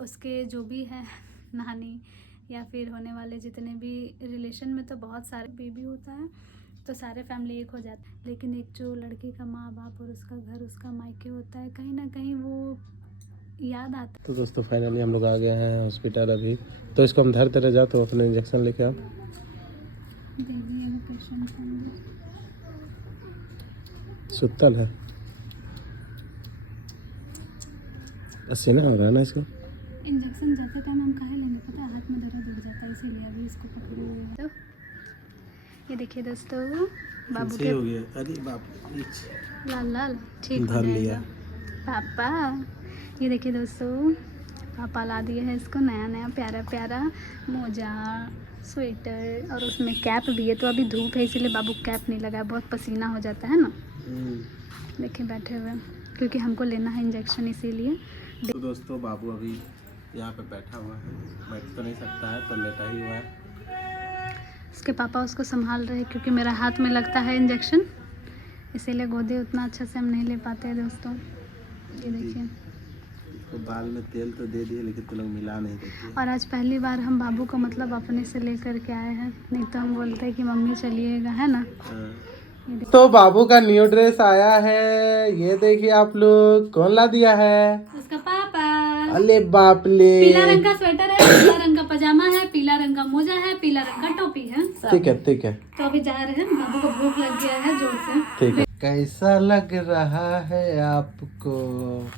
उसके जो भी है नानी या फिर होने वाले जितने भी रिलेशन में तो बहुत सारे बेबी होता है, तो सारे फैमिली एक हो जाते हैं। लेकिन एक जो लड़की का माँ बाप और उसका घर, उसका मायके होता है, कहीं ना कहीं वो याद आता है। तो दोस्तों फाइनली हम लोग आ गए हैं हॉस्पिटल अभी। तो इसको हम धर तेरे जा, तो अपने इंजेक्शन लेके आओ। बेबी है, पेशेंट है, सुतल है, पसीना हो रहा है ना इसको। इंजेक्शन जाते टाइम हम काहे लेंगे, पता है हाथ में दर्द उठ जाता है, इसीलिए अभी इसको पकड़े हुए हैं। तो ये देखिए दोस्तों, बाबू के हो गया। अरे बाप रे, लाल लाल ठीक हो धर जाएगा लिया। पापा। ये देखिए दोस्तों, पापा ला दिए है इसको नया नया प्यारा प्यारा मोजा, स्वेटर और उसमें कैप भी है। तो अभी धूप है इसीलिए बाबू कैप नहीं लगा, बहुत पसीना हो जाता है ना। देखिए बैठे हुए, क्योंकि हमको लेना है इंजेक्शन इसीलिए। तो दोस्तों बाबू अभी यहाँ पे बैठा हुआ है, बैठ तो नहीं सकता है, तो लेटा ही हुआ है। उसके पापा उसको संभाल रहे हैं, क्योंकि मेरा हाथ में लगता है इंजेक्शन, इसीलिए गोदी उतना अच्छा से हम नहीं ले पाते हैं दोस्तों। ये देखिए, तो बाल में तेल तो दे दिए, लेकिन तुम लोग मिला नहीं देती। और आज पहली बार हम बाबू को मतलब अपने से लेकर के आए हैं, नहीं तो हम बोलते हैं कि मम्मी चलिएगा, है ना। तो बाबू का न्यू ड्रेस आया है, ये देखिए आप लोग। कौन ला दिया है? उसका पापा। अरे बाप ले। पीला रंग का स्वेटर है, पीला रंग का पजामा है, पीला रंग का मोजा है, पीला रंग का टोपी है। ठीक है ठीक है। तो अभी जा रहे हैं, बाबू को भूख लग गया है जोर से। ठीक है। कैसा लग रहा है आपको?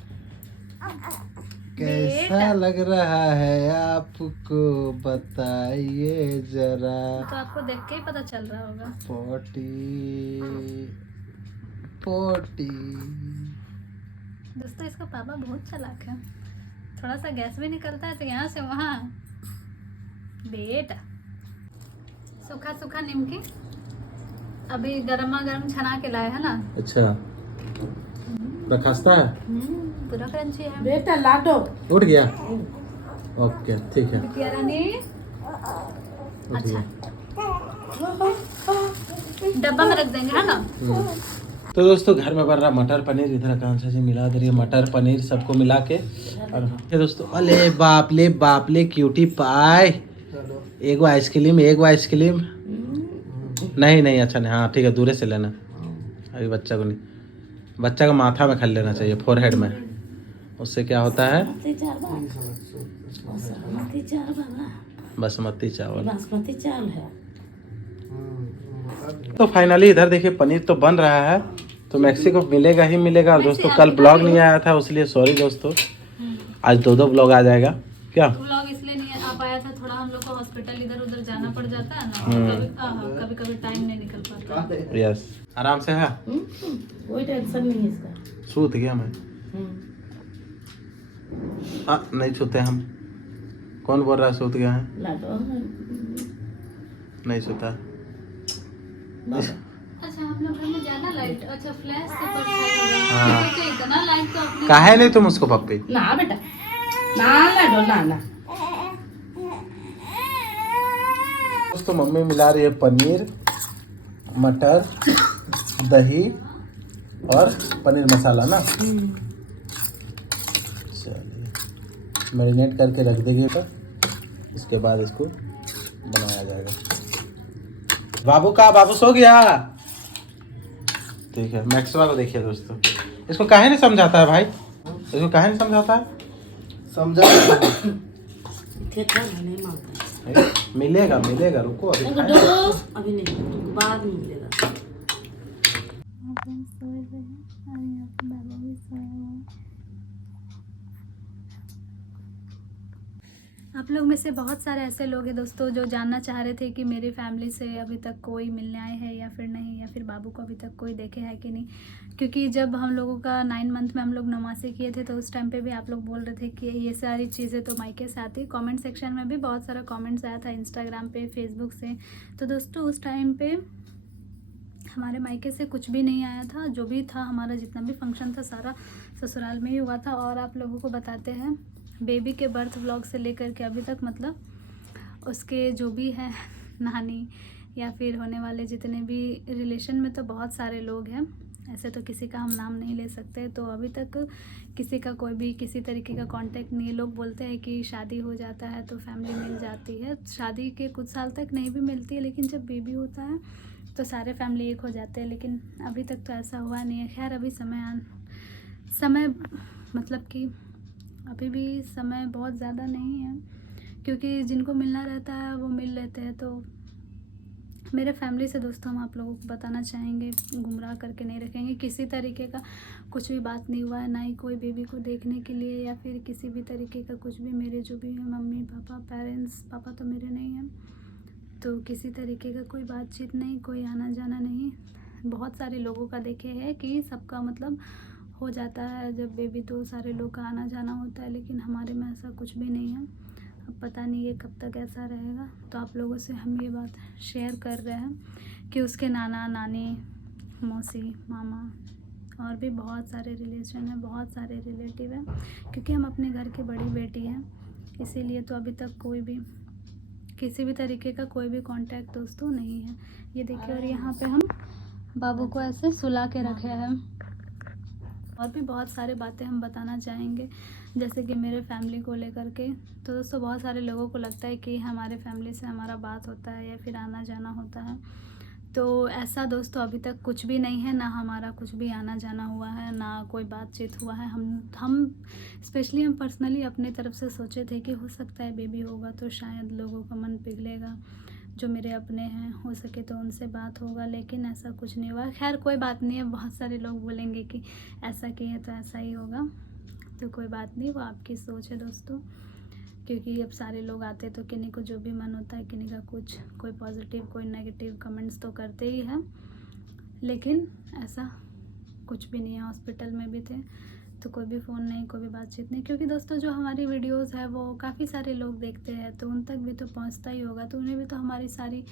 कैसा लग रहा है आपको, बताइए जरा। तो आपको देख के ही पता चल रहा होगा। पोटी पोटी। दोस्तों इसका पापा बहुत चालाक है, थोड़ा सा गैस भी निकलता है तो यहाँ से वहाँ। बेटा सूखा सूखा निमकी अभी गर्मा गर्म छना के लाए है ना। अच्छा, खस्ता है, पूरा क्रंची है बेटा लाडो उठ गया। ओके ठीक है। बिटिया रानी। उठ गया। डब्बा में रख देंगे, है ना। तो दोस्तों घर में बन रहा मटर पनीर, इधर आकांक्षा जी मिला दे रही है मटर पनीर सबको मिला के। और ये दोस्तों, अले बाप ले क्यूटी पाए। एगो आइसक्रीम, एगो आइसक्रीम। नहीं अच्छा नहीं, हाँ ठीक है, दूरे से लेना। अभी बच्चा को नहीं, बच्चा का माथा में खा लेना चाहिए, फोरहेड में। उससे क्या होता है? बासमती चावल। बासमती चावल है। तो फाइनली इधर देखिए पनीर तो बन रहा है, तो मैक्सी को मिलेगा ही मिलेगा। और दोस्तों कल ब्लॉग नहीं आया था, उसलिए सॉरी दोस्तों। आज दो ब्लॉग आ जाएगा क्या? ब्लॉग इसलिए नहीं आ पाया था, थोड़ा हम लोग को हॉस्पिटल इधर उधर जाना पड़ जाता है ना, कभी टाइम नहीं निकल पाता। यस, आराम से है, कोई टेंशन नहीं है इसका। सूत गया मैं। हाँ नहीं सोते हम। कौन बोल रहा है सोत गया है? लाडो नहीं सोता। अच्छा हम लोग घर में ज्यादा लाइट, अच्छा फ्लैश से परछाई हो रहा है। ठीक है, इतना लाइट तो अपने काहे नहीं तुम उसको पप्पी? ना बेटा, ना लाडो ना। दोस्तों मम्मी मिला रही है पनीर, मटर, दही और पनीर मसाला ना। चलिए मैरिनेट करके रख देंगे, तो इसके बाद इसको बनाया जाएगा। बाबू सो गया। ठीक है, मैक्सवा को देखिए दोस्तों, इसको काहे नहीं समझाता है भाई? इसको काहे नहीं समझाता है? समझा नहीं मांगता। मिलेगा रुको अभी अभी नहीं, बाद में मिलेगा। आप लोग में से बहुत सारे ऐसे लोग हैं दोस्तों जो जानना चाह रहे थे कि मेरी फैमिली से अभी तक कोई मिलने आए हैं या फिर नहीं, या फिर बाबू को अभी तक कोई देखे है कि नहीं। क्योंकि जब हम लोगों का 9 मंथ में हम लोग नमाज़ी किए थे, तो उस टाइम पे भी आप लोग बोल रहे थे कि ये सारी चीज़ें तो मायके से आती। कमेंट सेक्शन में भी बहुत सारा कमेंट्स आया था, इंस्टाग्राम पे, फेसबुक से। तो दोस्तों उस टाइम पे हमारे मायके से कुछ भी नहीं आया था, जो भी था हमारा जितना भी फंक्शन था सारा ससुराल में ही हुआ था। और आप लोगों को बताते हैं, बेबी के बर्थ व्लॉग से लेकर के अभी तक मतलब उसके जो भी है नानी या फिर होने वाले जितने भी रिलेशन में तो बहुत सारे लोग हैं, ऐसे तो किसी का हम नाम नहीं ले सकते। तो अभी तक किसी का कोई भी किसी तरीके का कांटेक्ट नहीं है। लोग बोलते हैं कि शादी हो जाता है तो फैमिली मिल जाती है, शादी के कुछ साल तक नहीं भी मिलती है, लेकिन जब बेबी होता है तो सारे फैमिली एक हो जाते हैं। लेकिन अभी तक तो ऐसा हुआ नहीं है। खैर अभी समय मतलब कि अभी भी समय बहुत ज़्यादा नहीं है, क्योंकि जिनको मिलना रहता है वो मिल लेते हैं। तो मेरे फैमिली से दोस्तों हम आप लोगों को बताना चाहेंगे, गुमराह करके नहीं रखेंगे। किसी तरीके का कुछ भी बात नहीं हुआ है, ना ही कोई बेबी को देखने के लिए या फिर किसी भी तरीके का कुछ भी। मेरे जो भी है मम्मी पापा पेरेंट्स, पापा तो मेरे नहीं हैं, तो किसी तरीके का कोई बातचीत नहीं, कोई आना जाना नहीं। बहुत सारे लोगों का देखे है कि सबका मतलब हो जाता है जब बेबी, तो सारे लोग का आना जाना होता है, लेकिन हमारे में ऐसा कुछ भी नहीं है। अब पता नहीं ये कब तक ऐसा रहेगा। तो आप लोगों से हम ये बात शेयर कर रहे हैं कि उसके नाना नानी मौसी मामा और भी बहुत सारे रिलेशन हैं, बहुत सारे रिलेटिव हैं, क्योंकि हम अपने घर की बड़ी बेटी हैं, इसीलिए तो अभी तक कोई भी किसी भी तरीके का कोई भी कांटेक्ट दोस्तों नहीं है। ये देखिए, और यहाँ पे हम बाबू को ऐसे सुला के रखे हैं। और भी बहुत सारे बातें हम बताना चाहेंगे, जैसे कि मेरे फैमिली को लेकर के। तो दोस्तों बहुत सारे लोगों को लगता है कि हमारे फैमिली से हमारा बात होता है या फिर आना जाना होता है, तो ऐसा दोस्तों अभी तक कुछ भी नहीं है। ना हमारा कुछ भी आना जाना हुआ है, ना कोई बातचीत हुआ है। हम स्पेशली हम पर्सनली अपने तरफ से सोचे थे कि हो सकता है बेबी होगा तो शायद लोगों का मन पिघलेगा, जो मेरे अपने हैं हो सके तो उनसे बात होगा, लेकिन ऐसा कुछ नहीं हुआ। खैर कोई बात नहीं है, बहुत सारे लोग बोलेंगे कि ऐसा किए तो ऐसा ही होगा, तो कोई बात नहीं, वो आपकी सोच है दोस्तों। क्योंकि अब सारे लोग आते तो किन्हीं को जो भी मन होता है, किन्हीं का कुछ, कोई पॉजिटिव कोई नेगेटिव कमेंट्स तो करते ही हैं, लेकिन ऐसा कुछ भी नहीं है। हॉस्पिटल में भी थे तो कोई भी फ़ोन नहीं, कोई भी बातचीत नहीं, क्योंकि दोस्तों जो हमारी वीडियोस है वो काफ़ी सारे लोग देखते हैं, तो उन तक भी तो पहुंचता ही होगा, तो उन्हें भी तो हमारी सारी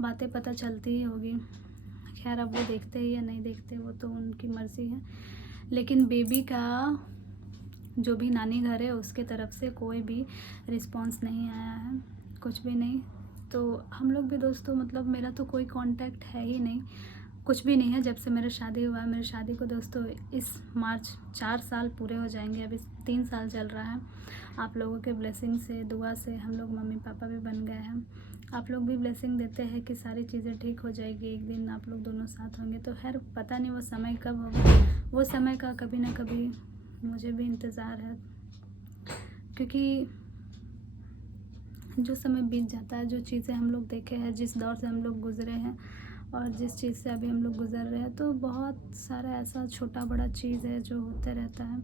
बातें पता चलती ही होगी। खैर अब वो देखते ही या नहीं देखते वो तो उनकी मर्ज़ी है, लेकिन बेबी का जो भी नानी घर है उसके तरफ से कोई भी रिस्पॉन्स नहीं आया है, कुछ भी नहीं। तो हम लोग भी दोस्तों मतलब मेरा तो कोई कांटेक्ट है ही नहीं, कुछ भी नहीं है जब से मेरा शादी हुआ है। मेरी शादी को दोस्तों इस मार्च 4 साल पूरे हो जाएंगे, अभी 3 साल चल रहा है। आप लोगों के ब्लेसिंग से, दुआ से हम लोग मम्मी पापा भी बन गए हैं। आप लोग भी ब्लेसिंग देते हैं कि सारी चीज़ें ठीक हो जाएगी, एक दिन आप लोग दोनों साथ होंगे। तो खैर पता नहीं वो समय कब होगा, वो समय का कभी ना कभी मुझे भी इंतज़ार है, क्योंकि जो समय बीत जाता है, जो चीज़ें हम लोग देखे हैं, जिस दौर से हम लोग गुज़रे हैं और जिस चीज़ से अभी हम लोग गुज़र रहे हैं, तो बहुत सारा ऐसा छोटा बड़ा चीज़ है जो होते रहता है।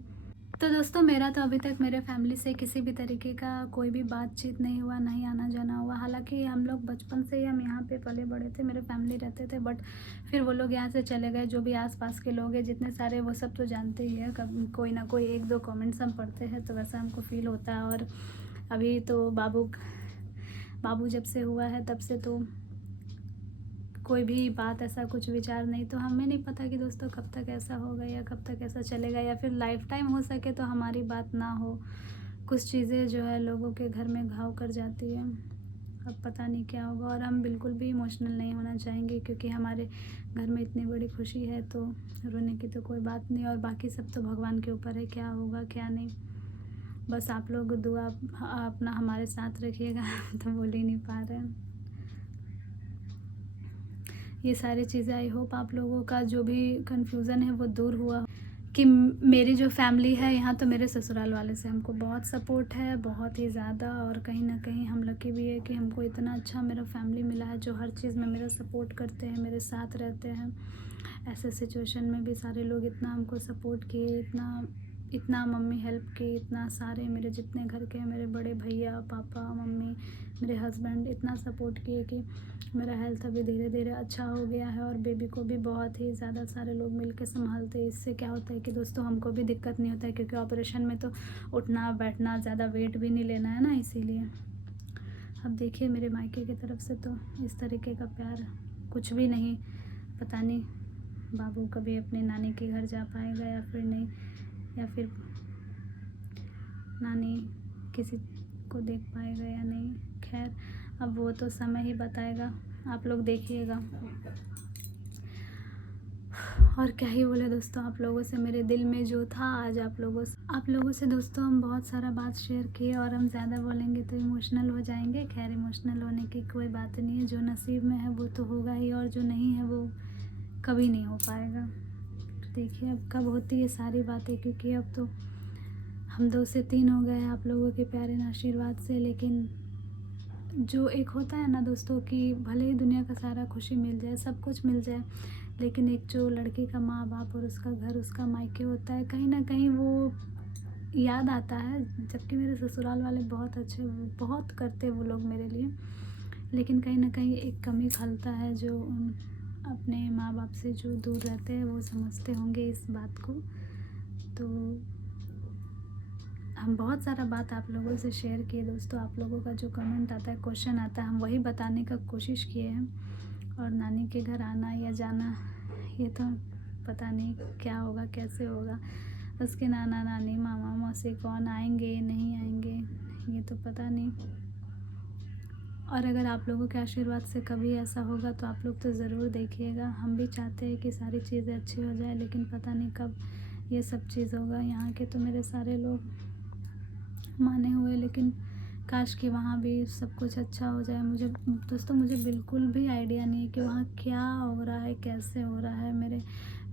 तो दोस्तों मेरा तो अभी तक मेरे फैमिली से किसी भी तरीके का कोई भी बातचीत नहीं हुआ, ना ही आना जाना हुआ। हालांकि हम लोग बचपन से ही हम यहाँ पे पले बड़े थे, मेरे फैमिली रहते थे, बट फिर वो लोग यहाँ से चले गए। जो भी आसपास के लोग हैं जितने सारे, वो सब तो जानते ही है, कब कोई ना कोई 1-2 कमेंट्स हम पढ़ते हैं तो वैसा हमको फील होता है। और अभी तो बाबू जब से हुआ है तब से तो कोई भी बात ऐसा कुछ विचार नहीं। तो हमें नहीं पता कि दोस्तों कब तक ऐसा होगा या कब तक ऐसा चलेगा, या फिर लाइफ टाइम हो सके तो हमारी बात ना हो। कुछ चीज़ें जो है लोगों के घर में घाव कर जाती है, अब पता नहीं क्या होगा। और हम बिल्कुल भी इमोशनल नहीं होना चाहेंगे, क्योंकि हमारे घर में इतनी बड़ी खुशी है, तो रोने की तो कोई बात नहीं। और बाकी सब तो भगवान के ऊपर है, क्या होगा क्या नहीं। बस आप लोग दुआ अपना हमारे साथ रखिएगा तो बोल ही नहीं पा रहे हैं। ये सारी चीज़ें आई होप आप लोगों का जो भी कन्फ्यूज़न है वो दूर हुआ, कि मेरी जो फैमिली है यहाँ, तो मेरे ससुराल वाले से हमको बहुत सपोर्ट है, बहुत ही ज़्यादा। और कहीं ना कहीं हम लकी भी है कि हमको इतना अच्छा मेरा फैमिली मिला है, जो हर चीज़ में मेरा सपोर्ट करते हैं, मेरे साथ रहते हैं। ऐसे सिचुएशन में भी सारे लोग इतना हमको सपोर्ट किए, इतना मम्मी हेल्प की, इतना सारे मेरे जितने घर के मेरे बड़े भैया पापा मम्मी मेरे हस्बैंड इतना सपोर्ट किए कि मेरा हेल्थ अभी धीरे धीरे अच्छा हो गया है। और बेबी को भी बहुत ही ज़्यादा सारे लोग मिलके संभालते हैं। इससे क्या होता है कि दोस्तों हमको भी दिक्कत नहीं होता है, क्योंकि ऑपरेशन में तो उठना बैठना, ज़्यादा वेट भी नहीं लेना है ना, इसीलिए। अब देखिए मेरे मायके की तरफ से तो इस तरीके का प्यार कुछ भी नहीं। पता नहीं बाबू कभी अपने नानी के घर जा पाएगा या फिर नहीं, या फिर नानी किसी को देख पाएगा या नहीं। खैर अब वो तो समय ही बताएगा, आप लोग देखिएगा। और क्या ही बोले दोस्तों, आप लोगों से मेरे दिल में जो था आज आप लोगों से दोस्तों हम बहुत सारा बात शेयर किए, और हम ज़्यादा बोलेंगे तो इमोशनल हो जाएंगे। खैर इमोशनल होने की कोई बात नहीं है, जो नसीब में है वो तो होगा ही, और जो नहीं है वो कभी नहीं हो पाएगा। देखिए अब कब होती है सारी बातें, क्योंकि अब तो हम 2 से 3 हो गए हैं आप लोगों के प्यारे आशीर्वाद से। लेकिन जो एक होता है ना दोस्तों कि भले ही दुनिया का सारा खुशी मिल जाए, सब कुछ मिल जाए, लेकिन एक जो लड़की का माँ बाप और उसका घर, उसका मायके होता है, कहीं ना कहीं वो याद आता है। जबकि मेरे ससुराल वाले बहुत अच्छे, बहुत करते वो लोग मेरे लिए, लेकिन कहीं ना कहीं एक कमी खलता है। जो अपने माँ बाप से जो दूर रहते हैं वो समझते होंगे इस बात को। तो हम बहुत सारा बात आप लोगों से शेयर किए दोस्तों। आप लोगों का जो कमेंट आता है, क्वेश्चन आता है, हम वही बताने का कोशिश किए हैं। और नानी के घर आना या जाना ये तो पता नहीं क्या होगा, कैसे होगा। उसके नाना नानी मामा मौसी कौन आएंगे नहीं आएंगे ये तो पता नहीं। और अगर आप लोगों के आशीर्वाद से कभी ऐसा होगा तो आप लोग तो ज़रूर देखिएगा। हम भी चाहते हैं कि सारी चीज़ें अच्छी हो जाए, लेकिन पता नहीं कब ये सब चीज़ होगा। यहाँ के तो मेरे सारे लोग माने हुए, लेकिन काश कि वहाँ भी सब कुछ अच्छा हो जाए। मुझे दोस्तों मुझे बिल्कुल भी आइडिया नहीं है कि वहाँ क्या हो रहा है, कैसे हो रहा है, मेरे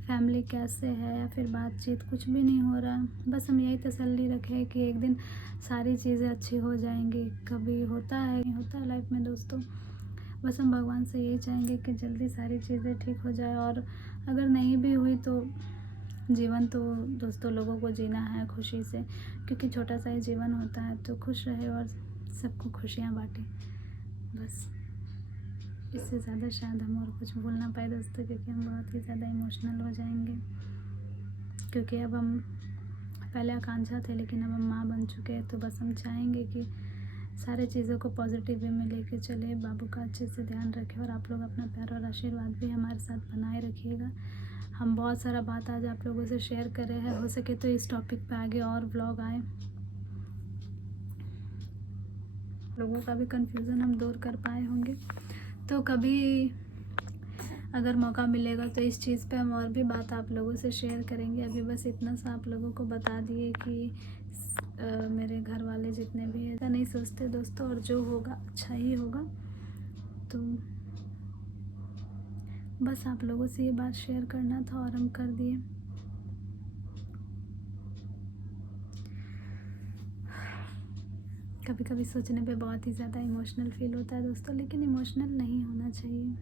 फैमिली कैसे है, या फिर बातचीत, कुछ भी नहीं हो रहा। बस हम यही तसल्ली रखें कि एक दिन सारी चीज़ें अच्छी हो जाएंगी। कभी होता है लाइफ में दोस्तों। बस हम भगवान से यही चाहेंगे कि जल्दी सारी चीज़ें ठीक हो जाए। और अगर नहीं भी हुई तो जीवन तो दोस्तों लोगों को जीना है खुशी से, क्योंकि छोटा सा ही जीवन होता है। तो खुश रहे और सबको खुशियाँ बांटे, बस। इससे ज़्यादा शायद हम और कुछ बोल ना पाए दोस्तों, क्योंकि हम बहुत ही ज़्यादा इमोशनल हो जाएंगे। क्योंकि अब हम पहले आकांक्षा थे, लेकिन अब हम माँ बन चुके हैं। तो बस हम चाहेंगे कि सारे चीज़ों को पॉजिटिव वे में लेके चले, बाबू का अच्छे से ध्यान रखें, और आप लोग अपना प्यार और आशीर्वाद भी हमारे साथ बनाए रखिएगा। हम बहुत सारा बात आज आप लोगों से शेयर कर रहे हैं। हो सके तो इस टॉपिक पे आगे और व्लॉग आए, लोगों का भी कन्फ्यूज़न हम दूर कर पाए होंगे। तो कभी अगर मौका मिलेगा तो इस चीज़ पे हम और भी बात आप लोगों से शेयर करेंगे। अभी बस इतना सा आप लोगों को बता दिए कि मेरे घर वाले जितने भी ऐसा नहीं सोचते दोस्तों, और जो होगा अच्छा ही होगा। तो बस आप लोगों से ये बात शेयर करना था और हम कर दिए। कभी कभी सोचने पे बहुत ही ज़्यादा इमोशनल फील होता है दोस्तों, लेकिन इमोशनल नहीं होना चाहिए।